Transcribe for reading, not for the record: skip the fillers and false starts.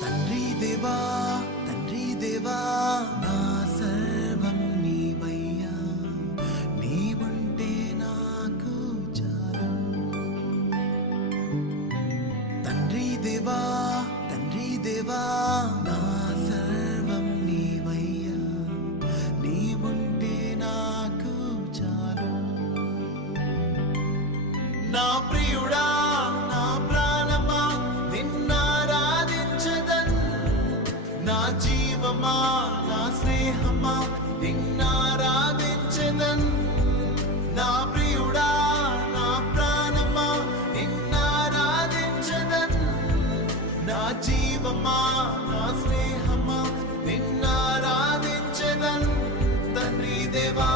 తండ్రి దేవా తండ్రి దేవా నా సర్వం నీవయ్యా, నీవుంటే నాకు చాలు. తండ్రి దేవా తండ్రి దేవా నా సర్వం నీవయ్యా, నీవుంటే నాకు చాలు. నా ప్రియుడా నా ప్రాణమా నిన్నారాధించదన్, నా జీవమా నా స్నేహమా నిన్నారాధించదన్. నా ప్రియుడా నా ప్రాణమా నిన్నారాధించదన్, నా జీవమా నా స్నేహమా నిన్నారాధించదన్. తండ్రి దేవా